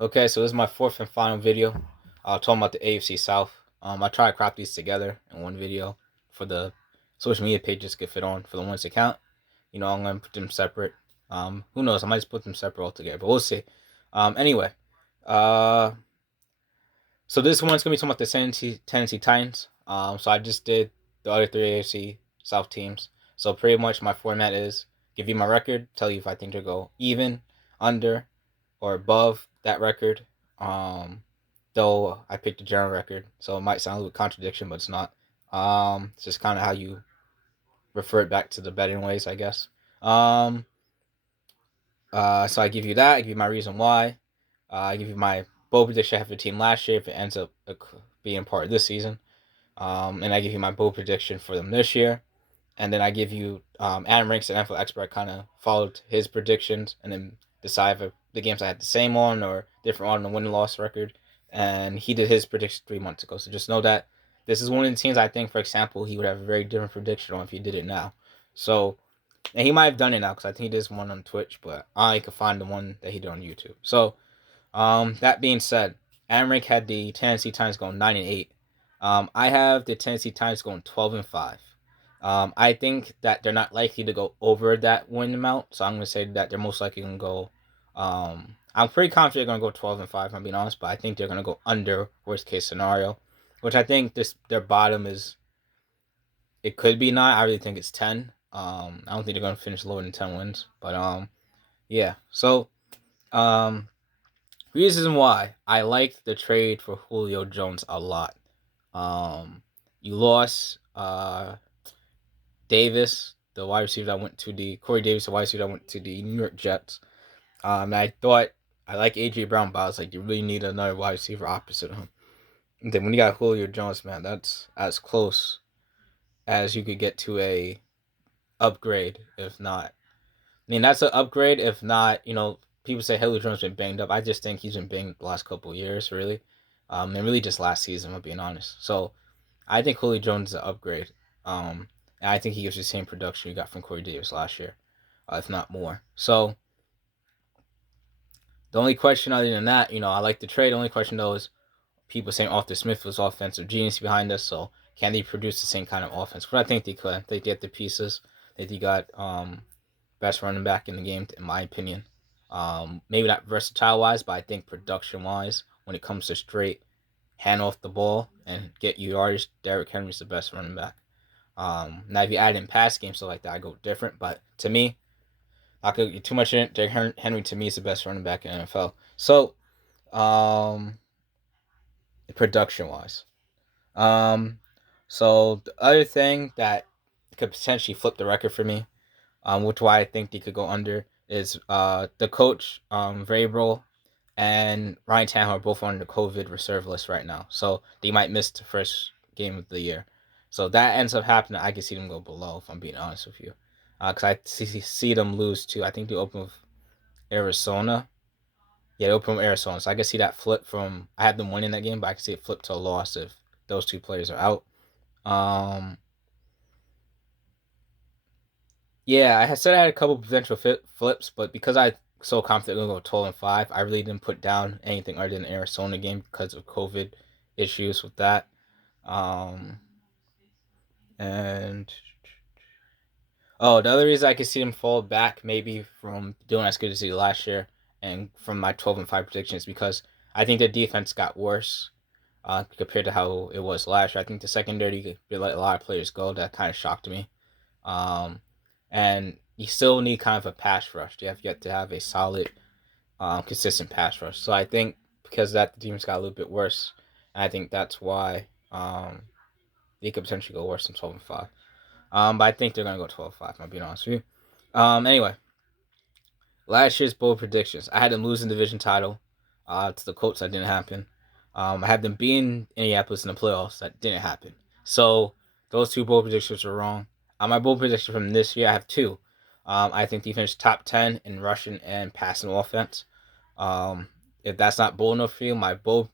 Okay, so this is my fourth and final video. Talking about the AFC South. I try to crop these together in one video for the social media pages could fit on for the one's account. I'm gonna put them separate. Who knows? I might just put them separate altogether, but we'll see. Anyway, uh, so this one's gonna be talking about the Tennessee Titans. So I just did the other three AFC South teams. So pretty much my format is give you my record, tell you if I think they'll go even, under, or above that record. Um, though I picked a general record, so it might sound a little contradiction, but it's not. It's just kind of how you refer it back to the betting ways, I guess. Um, so I give you that. I give you my reason why. I give you my bold prediction I have for the team last year if it ends up being part of this season. And I give you my bold prediction for them this year. And then I give you Adam Ranks, an NFL expert, kind of followed his predictions and then decide if the games I had the same on or different on the win loss record. And he did his prediction 3 months ago. So just know that this is one of the teams I think, for example, he would have a very different prediction on if he did it now. So, and he might have done it now because I think he did one on Twitch, but I could find the one that he did on YouTube. So, that being said, Adam Rank had the Tennessee Titans going 9-8. I have the Tennessee Titans going 12-5. I think that they're not likely to go over that win amount, so I'm going to say that they're most likely going to go. I'm pretty confident they're going to go 12-5. If I'm being honest, but I think they're going to go under worst case scenario, which I think their bottom is. It could be 9. I really think it's 10. I don't think they're going to finish lower than 10 wins, but yeah. So um, reason why I like the trade for Julio Jones a lot. You lost Davis, the wide receiver that went to the Corey Davis, the wide receiver that went to the New York Jets. And I thought I like AJ Brown, but I was like, you really need another wide receiver opposite him. And then when you got Julio Jones, man, that's as close as you could get to a upgrade, if not. I mean, that's an upgrade, if not. People say Julio Jones been banged up. I just think he's been banged the last couple of years, really, and really just last season, I'm being honest. So I think Julio Jones is an upgrade. And I think he gives the same production you got from Corey Davis last year, if not more. So the only question other than that, I like the trade. The only question though is people saying Arthur Smith was offensive genius behind us. So can they produce the same kind of offense? But I think they could. They get the pieces. They got best running back in the game, in my opinion. Maybe not versatile wise, but I think production wise, when it comes to straight hand off the ball and get you yardage, Derrick Henry's the best running back. Now if you add in pass game stuff like that, I go different. But to me, I could get too much in it. Derrick Henry to me is the best running back in the NFL. So, um, production wise, um, so the other thing that could potentially flip the record for me, which why I think they could go under is the coach Vrabel and Ryan Tannehill are both on the COVID reserve list right now, so they might miss the first game of the year. So that ends up happening. I can see them go below, if I'm being honest with you, because I see them lose to. I think they open with Arizona. Yeah, they open with Arizona, so I can see that flip from. I had them winning that game, but I can see it flip to a loss if those two players are out. Um, yeah, I had said I had a couple potential flips, but because I so confident going to go 12-5, I really didn't put down anything other than the Arizona game because of COVID issues with that. Um, and the other reason I could see them fall back maybe from doing as good as they did last year and from my 12-5 predictions because I think their defense got worse compared to how it was last year. I think the secondary let a lot of players go. That kind of shocked me. Um, and you still need kind of a pass rush. You have yet to have a solid, consistent pass rush. So I think because of that, the team's got a little bit worse. And I think that's why they could potentially go worse than 12-5. But I think they're gonna go 12-5. I'm being honest with you. Anyway, last year's bold predictions. I had them losing the division title to the Colts. That didn't happen. I had them being Indianapolis in the playoffs. That didn't happen. So those two bold predictions were wrong. My bold prediction from this year, I have two. I think they finished top 10 in rushing and passing offense. If that's not bold enough for you, my bold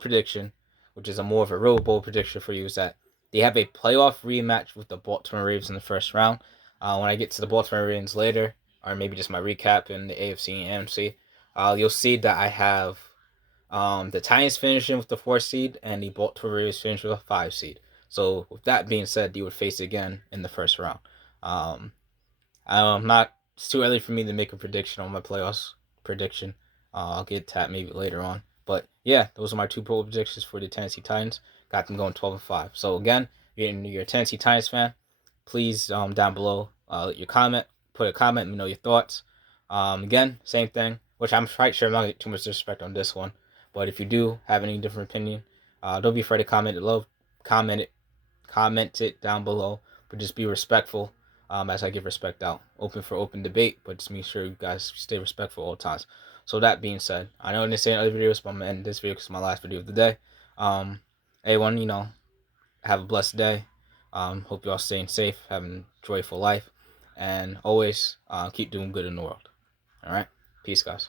prediction, which is a more of a real bold prediction for you, is that they have a playoff rematch with the Baltimore Ravens in the first round. When I get to the Baltimore Ravens later, or maybe just my recap in the AFC and NFC, you'll see that I have the Titans finishing with the 4 seed and the Baltimore Ravens finishing with a 5 seed. So with that being said, you would face again in the first round. Um, I'm not. It's too early for me to make a prediction on my playoffs prediction. I'll get that maybe later on. But yeah, those are my two Pro Bowl predictions for the Tennessee Titans. Got them going 12-5. So again, if you're a Tennessee Titans fan, please down below your comment, put a comment, let me know your thoughts. Again, same thing, which I'm quite sure I'm not gonna get too much disrespect on this one. But if you do have any different opinion, don't be afraid to comment it below. Comment it comment it down below, but just be respectful as I give respect out. Open for open debate, but just make sure you guys stay respectful all times. So that being said, I know I didn't say in other videos, but I'm gonna end this video because it's my last video of the day. Everyone, have a blessed day. Hope you all staying safe, having a joyful life, and always keep doing good in the world. All right, peace, guys.